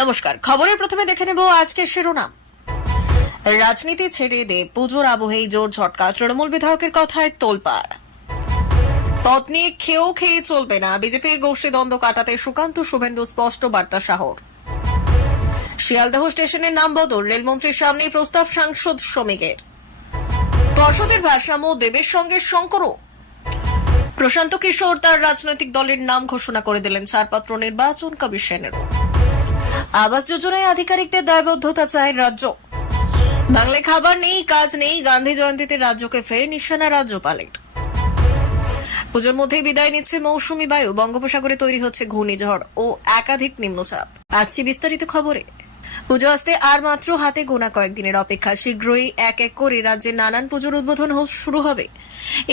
নমস্কার, খবরের প্রথমে দেখে নেব আজকের শিরোনাম। রাজনীতি ছেড়ে দে, পুজোর আবহেই জোর ঝটকা, তৃণমূল বিধায়কের কথায় তোলপাড়। পথ নিয়ে খেয়ে চলবে না, বিজেপির গোষ্ঠী দ্বন্দ্ব কাটাতে সুকান্ত শুভেন্দু স্পষ্ট বার্তা শহর। শিয়ালদহ স্টেশনের নাম বদল, রেলমন্ত্রীর সামনেই প্রস্তাব সাংসদ শ্রমিকের। পর্ষদের ভারসাম্য দেবের সঙ্গে শঙ্করও। প্রশান্ত কিশোর তার রাজনৈতিক দলের নাম ঘোষণা করে দিলেন, ছাড়পত্র নির্বাচন কমিশনেরও। আবাস যোজনায় আধিকারিকদের দায়বদ্ধতা চায় রাজ্য। বাংলায় খাবার নেই, কাজ নেই, গান্ধী জয়ন্তীতে রাজ্যকে ফের নিশানা রাজ্যপালের। পুজোর মধ্যেই বিদায় নিচ্ছে মৌসুমী বায়ু, বঙ্গোপসাগরে তৈরি হচ্ছে ঘূর্ণিঝড় ও একাধিক নিম্নচাপ। আসছি বিস্তারিত খবরে। পুজো আসতে আর মাত্র হাতে গোনা কয়েকদিনের অপেক্ষা। শীঘ্রই এক এক করে রাজ্যের নানান পুজোর উদ্বোধন শুরু হবে।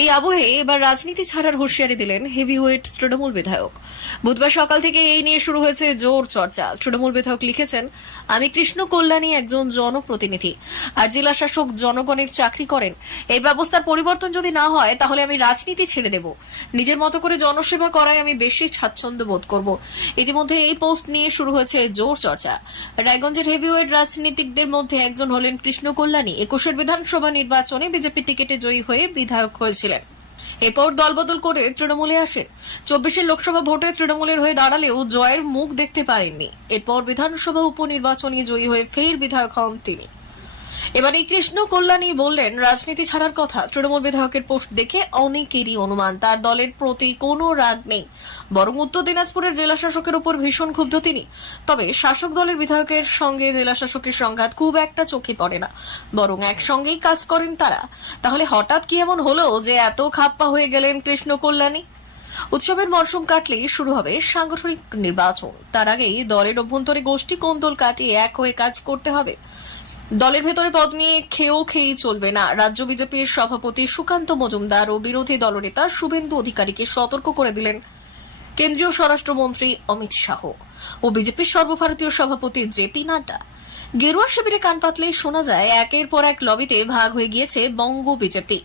এই আবহে এবার রাজনীতি ছাড়ার হুঁশিয়ারি দিলেন হেভিওয়েট তৃণমূল বিধায়ক। বুধবার সকাল থেকে এই নিয়ে শুরু হয়েছে জোর চর্চা। তৃণমূল বিধায়ক লিখেছেন, আমি কৃষ্ণ কল্যাণী একজন জনপ্রতিনিধি, আর জেলা শাসক জনগণের চাকরি করেন। এই ব্যবস্থার পরিবর্তন যদি না হয় তাহলে আমি রাজনীতি ছেড়ে দেব। নিজের মতো করে জনসেবা করায় আমি বেশি স্বাচ্ছন্দ্য বোধ করব। ইতিমধ্যে এই পোস্ট নিয়ে শুরু হয়েছে জোর চর্চা। রায়গঞ্জের হেভিওয়েট রাজনীতিকদের মধ্যে একজন হলেন কৃষ্ণ কল্যাণী। 21 বিধানসভা নির্বাচনে বিজেপি টিকিটে জয়ী হয়ে বিধায়ক হয়েছিলেন। এরপর দলবদল করে তৃণমূলে আসে। 24 লোকসভা ভোটে তৃণমূলের হয়ে দাঁড়ালেও জয়ের মুখ দেখতে পারেননি। এরপর বিধানসভা উপনির্বাচনে জয়ী হয়ে ফের বিধায়ক হন তিনি। এবার এই কৃষ্ণ কল্যাণী বললেন রাজনীতি ছাড়ার কথা। তৃণমূল বিধায়কের পোস্ট দেখে অনেকেরই অনুমান তার দলের প্রতি কোনো রাগ নেই, বরং উত্তর দিনাজপুরের জেলা শাসকের উপর ভীষণ ক্ষুব্ধ তিনি। তবে শাসক দলের বিধায়কের সঙ্গে জেলা শাসকের সংঘাত খুব একটা চোখে পড়ে না, বরং একসঙ্গেই কাজ করেন তারা। তাহলে হঠাৎ কি এমন হলো যে এত খাপ্পা হয়ে গেলেন কৃষ্ণ কল্যাণী? উৎসবের মরশুম কাটলেই শুরু হবে সাংগঠনিক নির্বাচন। তার আগেই দলের অভ্যন্তরে গোষ্ঠী কোন্দল কাটিয়ে এক হয়ে কাজ করতে হবে। দলের ভেতরে পদ নিয়ে খেয়েই চলবে না। রাজ্য বিজেপির সভাপতি সুকান্ত মজুমদার ও বিরোধী দলনেতা শুভেন্দু অধিকারীকে সতর্ক করে দিলেন কেন্দ্রীয় স্বরাষ্ট্রমন্ত্রী অমিত শাহ ও বিজেপির সর্বভারতীয় সভাপতি জেপি নাড্ডা। গেরুয়া শিবিরে কান পাতলেই শোনা যায় একের পর এক লবিতে ভাগ হয়ে গিয়েছে বঙ্গ বিজেপি।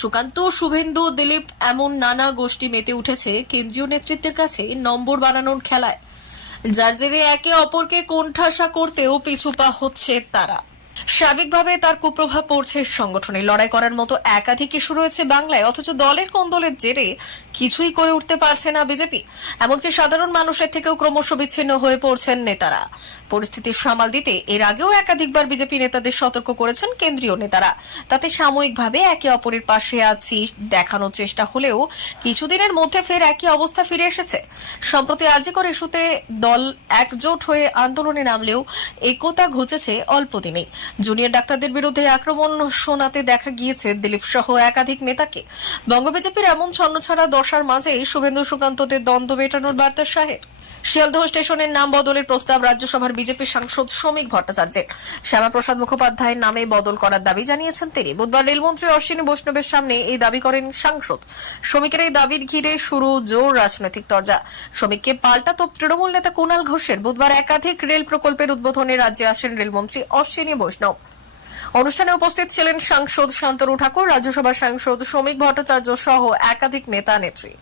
সুকান্ত, শুভেন্দু, দিলীপ এমন নানা গোষ্ঠী মেতে উঠেছে কেন্দ্রীয় নেতৃত্বের কাছে নম্বর বানানোর খেলায়, যার জেরে একে অপরকে কোণঠাসা করতেও পিছুপা হচ্ছে তারা। সার্বিকভাবে তার কুপ্রভাব পড়ছে সংগঠনে। লড়াই করার মতো একাধিক ইস্যু রয়েছে বাংলায়, অথচ দলের কোন্দলের জেরে কিছুই করে উঠতে পারছে না বিজেপি। এমনকি সাধারণ মানুষের থেকেও ক্রমশ বিচ্ছিন্ন হয়ে পড়ছেন নেতারা। পরিস্থিতির সামাল দিতে এর আগেও একাধিকবার বিজেপি নেতাদের সতর্ক করেছেন কেন্দ্রীয় নেতারা। তাতে সাময়িকভাবে একে অপরের পাশে আছি দেখানোর চেষ্টা হলেও কিছুদিনের মধ্যে ফের একই অবস্থা ফিরে এসেছে। সম্প্রতি আরজিকর ইস্যুতে দল একজোট হয়ে আন্দোলনে নামলেও একতা ঘুচেছে অল্প দিনেই। জুনিয়র ডাক্তারদের বিরুদ্ধে আক্রমণ শোনাতে দেখা গিয়েছে দিলীপ সহ একাধিক নেতাকে। বঙ্গ বিজেপির এমন ছন্নছাড়া দশার মাঝেই শুভেন্দু সুকান্তদের দ্বন্দ্ব মেটানোর বার্তা সাহেব। শিয়ালদহ স্টেশনের নাম বদলের প্রস্তাব রাজ্যসভার বিজেপি সাংসদ শ্রমিক ভট্টাচার্যের। শ্যামাপ্রসাদ মুখোপাধ্যায়ের নামে বদল করার দাবি জানিয়েছেন তিনি। বুধবার রেলমন্ত্রী অশ্বিনী বৈষ্ণবের সামনে এই দাবি করেন সাংসদ। শ্রমিকের এই দাবির ঘিরে শুরু জোর রাজনৈতিক তরজা। শ্রমিককে পাল্টা তোপ তৃণমূল নেতা কুণাল ঘোষের। বুধবার একাধিক রেল প্রকল্পের উদ্বোধনে রাজ্যে আসেন রেলমন্ত্রী অশ্বিনী বৈষ্ণব। অনুষ্ঠানে উপস্থিত ছিলেন সাংসদ শান্তনু ঠাকুর, রাজ্যসভার সাংসদ শ্রমিক ভট্টাচার্য সহ একাধিক নেতা নেত্রী।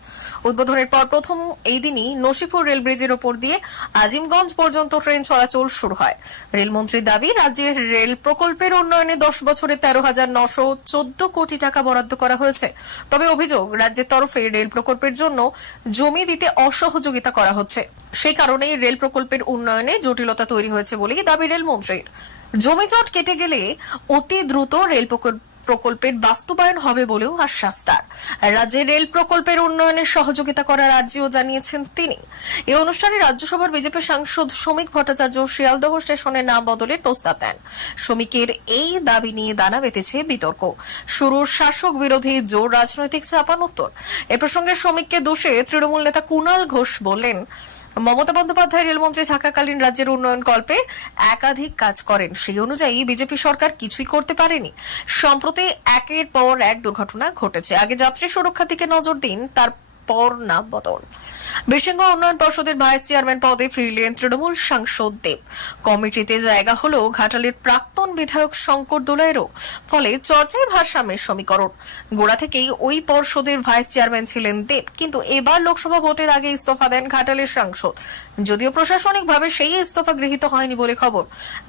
উদ্বোধনের পর প্রথম এই দিনই নসিপুর রেল ব্রিজের ওপর দিয়ে আজিমগঞ্জ পর্যন্ত ট্রেন চলাচল শুরু হয়। রেলমন্ত্রীর দাবি, রাজ্যের রেল প্রকল্পের উন্নয়নে 10 বছরে 13,914 কোটি টাকা বরাদ্দ করা হয়েছে। তবে অভিযোগ, রাজ্যের তরফে রেল প্রকল্পের জন্য জমি দিতে অসহযোগিতা করা হচ্ছে। সেই কারণেই রেল প্রকল্পের উন্নয়নে জটিলতা তৈরি হয়েছে বলেই দাবি রেলমন্ত্রীর। জমিজট কেটে গেলে অতি দ্রুত রেল প্রকল্পের বাস্তবায়ন হবে বলেও আশ্বাস তার। রাজ্যের রেল প্রকল্পের উন্নয়নে সহযোগিতা করার আর্জিও জানিয়েছেন তিনি। এই অনুষ্ঠানে রাজ্যসভার বিজেপি সাংসদ শ্রমিক ভট্টাচার্য শিয়ালদহ স্টেশনের নাম বদলের প্রস্তাব দেন। শ্রমিকের এই দাবি নিয়ে দানা বেঁধেছে বিতর্ক। শুরুর শাসক বিরোধী জোর রাজনৈতিক চাপানোত্তর। এ প্রসঙ্গে শ্রমিককে দোষে তৃণমূল নেতা কুণাল ঘোষ বললেন, মমতা বন্দ্যোপাধ্যায় রেলমন্ত্রী থাকাকালীন রাজ্যের উন্নয়ন কল্পে একাধিক কাজ করেন, সেই অনুযায়ী বিজেপি সরকার কিছুই করতে পারেনি। সম্প্রতি একের পর এক দুর্ঘটনা ঘটেছে। আগে যাত্রী সুরক্ষার দিকে নজর দিন, তার পর নাম বদল। বীরসিংহ উন্নয়ন পর্ষদের ভাইস চেয়ারম্যান পদে ফিরলেন তৃণমূল সাংসদ দেব। কমিটিতে জায়গা হলো ঘাটালের প্রাক্তন বিধায়ক শঙ্কর দোলাইয়েরও। ফলে চর্চায় ভারসাম্যের সমীকরণ। গোড়া থেকেই ওই পর্ষদের ভাইস চেয়ারম্যান ছিলেন দেব, কিন্তু এবার লোকসভা ভোটের আগে ইস্তফা দেন ঘাটালের সাংসদ। যদিও প্রশাসনিকভাবে সেই ইস্তফা গৃহীত হয়নি বলে খবর।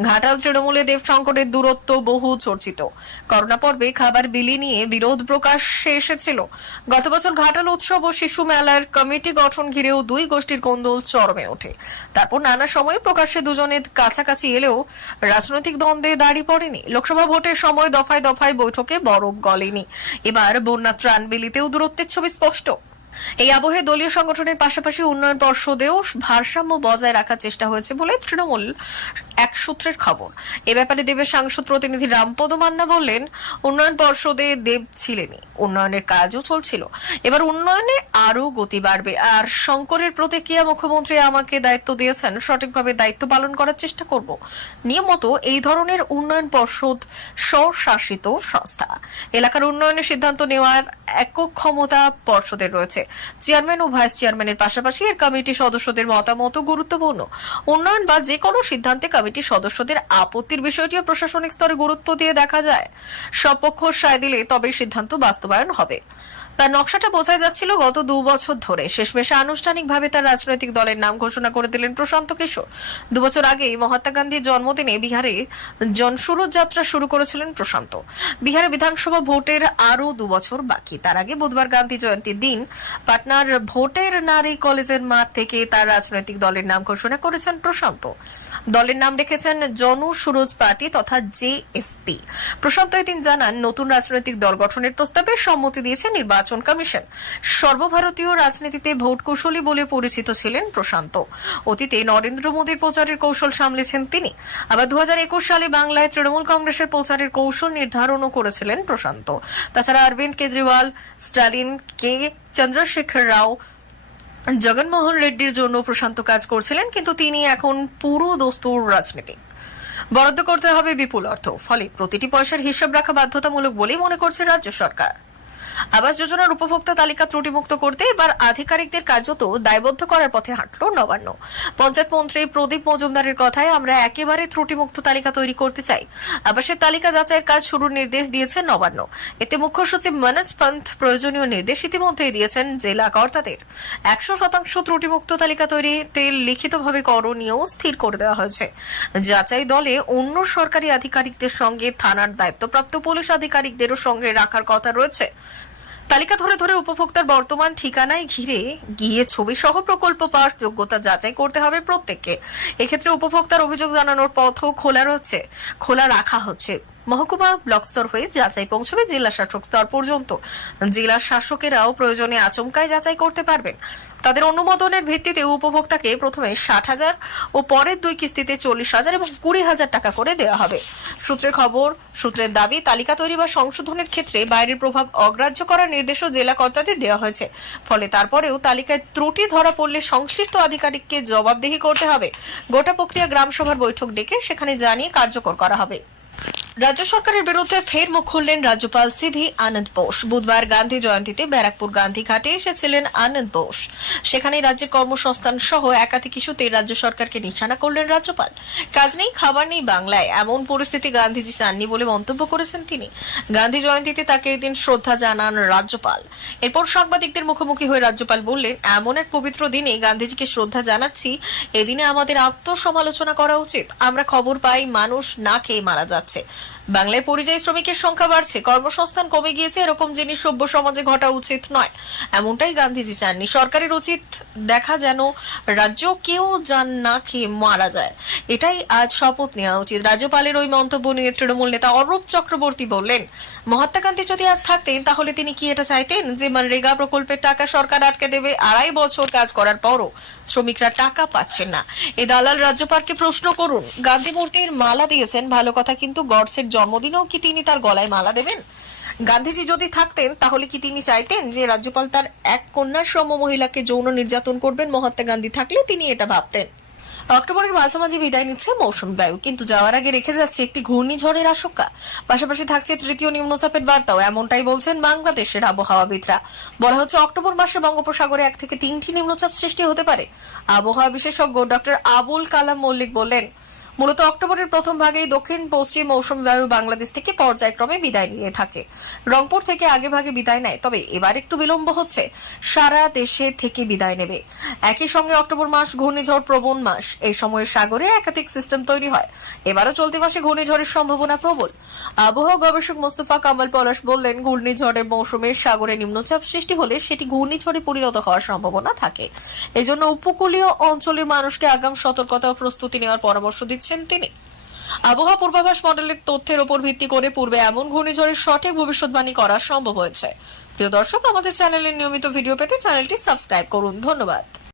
ঘাটাল তৃণমূলে দেব শঙ্করের দূরত্ব বহু চর্চিত। করোনা পর্বে খাবার বিলি নিয়ে বিরোধ প্রকাশ্যে এসেছিল। গত বছর ঘাটাল উৎসব ও শিশু মেলার কমিটি গঠন ঘিরেও দুই গোষ্ঠীর কোন্দল চরমে ওঠে। তারপর নানা সময় প্রকাশ্যে দুজনের কাছাকাছি এলেও রাজনৈতিক দ্বন্দ্বে দাঁড়িয়ে পড়েনি। লোকসভা ভোটের সময় দফায় দফায় বৈঠকে বরফ গলেনি। এবার বন্যা ত্রাণ বিলিতেও দূরত্বের ছবি স্পষ্ট। এই আবহে দলীয় সংগঠনের পাশাপাশি উন্নয়ন পর্ষদেও ভারসাম্য বজায় রাখার চেষ্টা হয়েছে বলে তৃণমূল এক সূত্রের খবর। এ ব্যাপারে দেবের সাংসদ প্রতিনিধি রামপদ মান্না বললেন, উন্নয়ন পর্ষদে দেব ছিলেনই, উন্নয়নের কাজও চলছিল। এবার উন্নয়নে আরো গতি বাড়বে। আর শঙ্করের প্রতিক্রিয়া, মুখ্যমন্ত্রী আমাকে দায়িত্ব দিয়েছেন, সঠিকভাবে দায়িত্ব পালন করার চেষ্টা করব। নিয়মত এই ধরনের উন্নয়ন পর্ষদ স্বশাসিত সংস্থা। এলাকার উন্নয়নের সিদ্ধান্ত নেওয়ার একক ক্ষমতা পর্ষদের রয়েছে। চেয়ারম্যান ও ভাইস চেয়ারম্যানের পাশাপাশি এর কমিটি সদস্যদের মতামত গুরুত্বপূর্ণ। উন্নয়ন বা যে কোনো সিদ্ধান্তে কমিটির সদস্যদের আপত্তির বিষয়টিও প্রশাসনিক স্তরে গুরুত্ব দিয়ে দেখা যায়। সব পক্ষ সায় দিলে তবে সিদ্ধান্ত বাস্তবায়ন হবে। তার নকশাটা বোঝাই যাচ্ছিল গত 2 বছর ধরে। শেষমেশে আনুষ্ঠানিকভাবে তার রাজনৈতিক দলের নাম ঘোষণা করে দিলেন প্রশান্ত কিশোর। 2 বছর আগে মহাত্মা গান্ধীর জন্মদিনে বিহারে জনসুরজ যাত্রা শুরু করেছিলেন প্রশান্ত। বিহারে বিধানসভা ভোটের আরো 2 বছর বাকি। তার আগে বুধবার গান্ধী জয়ন্তীর দিন পাটনার ভোটের নারী কলেজের মাঠ থেকে তার রাজনৈতিক দলের নাম ঘোষণা করেছেন প্রশান্ত। দলের নাম রেখেছেন জনসুরজ পার্টি তথা জেএসপি। প্রশান্ত এদিন জানান, নতুন রাজনৈতিক দল গঠনের প্রস্তাবে সম্মতি দিয়েছে নির্বাচন কমিশন। সর্বভারতীয় রাজনীতিতে ভোট কৌশলী বলে পরিচিত ছিলেন প্রশান্ত। অতীতে নরেন্দ্র মোদীর প্রচারের কৌশল সামলেছেন তিনি। আবার 2021 সালে বাংলায় তৃণমূল কংগ্রেসের প্রচারের কৌশল নির্ধারণও করেছিলেন প্রশান্ত। তাছাড়া অরবিন্দ কেজরিওয়াল, স্টালিন, কে চন্দ্রশেখর রাও, জগনমোহন রেড্ডির জন্য প্রশান্ত কাজ করছিলেন, কিন্তু তিনি এখন পুরো দস্তুর রাজনীতি। বরাদ্দ করতে হবে বিপুল অর্থ, ফলে প্রতিটি পয়সার হিসাব রাখা বাধ্যতামূলক বলেই মনে করছে রাজ্য সরকার। আবাস যোজনার উপভোক্তা তালিকা ত্রুটিমুক্ত করতে এবার আধিকারিকদের কার্যত দায়বদ্ধ করার পথে হাঁটল নবান্ন। পঞ্চায়েত মন্ত্রী প্রদীপ মজুমদারের কথায়, আমরা একেবারে ত্রুটিমুক্ত তালিকা তৈরি করতে চাই। আবাসের তালিকা যাচাইয়ের কাজ শুরুর নির্দেশ দিয়েছে নবান্ন। এতে মুখ্য সচিব মনোজ পন্থ প্রয়োজনীয় নির্দেশ ইতিমধ্যেই দিয়েছেন জেলা কর্তাদের। 100% ত্রুটিমুক্ত তালিকা তৈরিতে লিখিতভাবে করণীয় স্থির করে দেওয়া হয়েছে। যাচাই দলে অন্য সরকারি আধিকারিকদের সঙ্গে থানার দায়িত্বপ্রাপ্ত পুলিশ আধিকারিকদেরও সঙ্গে রাখার কথা রয়েছে। তালিকা ধরে ধরে উপভোক্তার বর্তমান ঠিকানায় ঘিরে গিয়ে ছবি সহ প্রকল্প পাস যোগ্যতা যাচাই করতে হবে প্রত্যেককে। এক্ষেত্রে উপভোক্তার অভিযোগ জানানোর পথও খোলা রাখা হচ্ছে। মহকুমা ব্লক স্তর হয়ে যাচাই পৌঁছবে জেলা শাসক স্তর পর্যন্ত। জেলা শাসকেরাও প্রয়োজনে আচমকায় যাচাই করতে পারবেন। তাদের অনুমোদনের ভিত্তিতে উপভোক্তাকে প্রথমে 60,000 ও পরের 2 কিস্তিতে 40,000 এবং 20,000 টাকা করে দেওয়া হবে। সূত্রের দাবি, তালিকা তৈরি বা সংশোধনের ক্ষেত্রে বাইরের প্রভাব অগ্রাহ্য করার নির্দেশও জেলা কর্তাদের দেওয়া হয়েছে। ফলে তারপরেও তালিকায় ত্রুটি ধরা পড়লে সংশ্লিষ্ট আধিকারিককে জবাবদিহি করতে হবে। গোটা প্রক্রিয়া গ্রামসভার বৈঠক ডেকে সেখানে জানিয়ে কার্যকর করা হবে। রাজ্য সরকারের বিরুদ্ধে ফের মুখ খুললেন রাজ্যপাল সিভি আনন্দ বোস। বুধবার গান্ধী জয়ন্তীতে ব্যারাকপুর গান্ধী ঘাটে এসেছিলেন আনন্দ বোস। সেখানে রাজ্যের কর্মসংস্থান সহ একাধিক ইস্যুতে রাজ্য সরকারকে নিশানা করলেন রাজ্যপাল। কাজ নেই, খাবার নেই বাংলায়, এমন পরিস্থিতি গান্ধীজি চাননি বলে মন্তব্য করেছেন তিনি। গান্ধী জয়ন্তীতে তাকে এদিন শ্রদ্ধা জানান রাজ্যপাল। এরপর সাংবাদিকদের মুখোমুখি হয়ে রাজ্যপাল বললেন, এমন এক পবিত্র দিনে গান্ধীজিকে শ্রদ্ধা জানাচ্ছি। এদিনে আমাদের আত্মসমালোচনা করা উচিত। আমরা খবর পাই মানুষ না খেয়ে মারা যাচ্ছে। বাংলায় পরিযায়ী শ্রমিকের সংখ্যা বাড়ছে, কর্মসংস্থান কমে গিয়েছে। এরকম জিনিস সভ্য সমাজে ঘটা উচিত নয়। এমনটাই গান্ধীজি চাননি। সরকারের উচিত দেখা যেন রাজ্য কেউ যান না খেয়ে মারা যায়। এটাই আজ শপথ নেওয়া উচিত। রাজ্যপালের ওই মন্তব্য নিয়ে তৃণমূল নেতা অরূপ চক্রবর্তী বললেন, মহাত্মা গান্ধী যদি আজ থাকতেন তাহলে তিনি কি এটা চাইতেন যে মনরেগা প্রকল্পের টাকা সরকার আটকে দেবে? 2.5 বছর কাজ করার পরও শ্রমিকরা টাকা পাচ্ছেন না। এই দালাল রাজ্যপালকে প্রশ্ন করুন। গান্ধী মূর্তির মালা দিয়েছেন ভালো কথা, কিন্তু গডসের জন্মদিনেও কি তিনি তার গলায় মালা দেবেন? গান্ধীজি যদি থাকতেন তাহলে কি তিনি চাইতেন যে রাজ্যপাল তার এক কন্যার সম মহিলাকে যৌন নির্যাতন করবেন? মহাত্মা গান্ধী থাকলে তিনি এটা ভাবতেন। অক্টোবরের মাঝামাঝি বিদায় নিচ্ছে মৌসুমী বায়ু, কিন্তু যাওয়ার আগে রেখে যাচ্ছে একটি ঘূর্ণিঝড়ের আশঙ্কা। পাশাপাশি থাকছে তৃতীয় নিম্নচাপের বার্তাও, এমনটাই বলছেন বাংলাদেশের আবহাওয়াবিদরা। বলা হচ্ছে অক্টোবর মাসে বঙ্গোপসাগরে 1 থেকে 3টি নিম্নচাপ সৃষ্টি হতে পারে। আবহাওয়া বিশেষজ্ঞ ডক্টর আবুল কালাম মল্লিক বললেন, মূলত অক্টোবরের প্রথম ভাগেই দক্ষিণ পশ্চিম মৌসুমী বায়ু বাংলাদেশ থেকে পর্যায়ক্রমে বিদায় নিয়ে থাকে। রংপুর থেকে আগে ভাগে বিদায় নেয়, তবে এবার একটু বিলম্ব হচ্ছে। সারা দেশে থেকে বিদায় নেবে। একই সঙ্গে অক্টোবর মাস ঘূর্ণিঝড় প্রবণ মাস। এই সময় সাগরে একাধিক সিস্টেম তৈরি হয়। এবারও চলতি মাসে ঘূর্ণিঝড়ের সম্ভাবনা প্রবল। আবহাওয়া গবেষক মোস্তফা কামাল পলাশ বললেন, ঘূর্ণিঝড়ের মৌসুমে সাগরে নিম্নচাপ সৃষ্টি হলে সেটি ঘূর্ণিঝড়ে পরিণত হওয়ার সম্ভাবনা থাকে। এজন্য উপকূলীয় অঞ্চলের মানুষকে আগাম সতর্কতা ও প্রস্তুতি নেওয়ার পরামর্শ দিচ্ছেন তিনি। আবহাওয়া পূর্বাভাস মডেলের তথ্যের উপর ভিত্তি করে পূর্বে এমন ঘূর্ণিঝড়ের সঠিক ভবিষ্যৎবাণী করা সম্ভব হয়েছে। প্রিয় দর্শক, আমাদের চ্যানেলের নিয়মিত ভিডিও পেতে চ্যানেলটি সাবস্ক্রাইব করুন। ধন্যবাদ।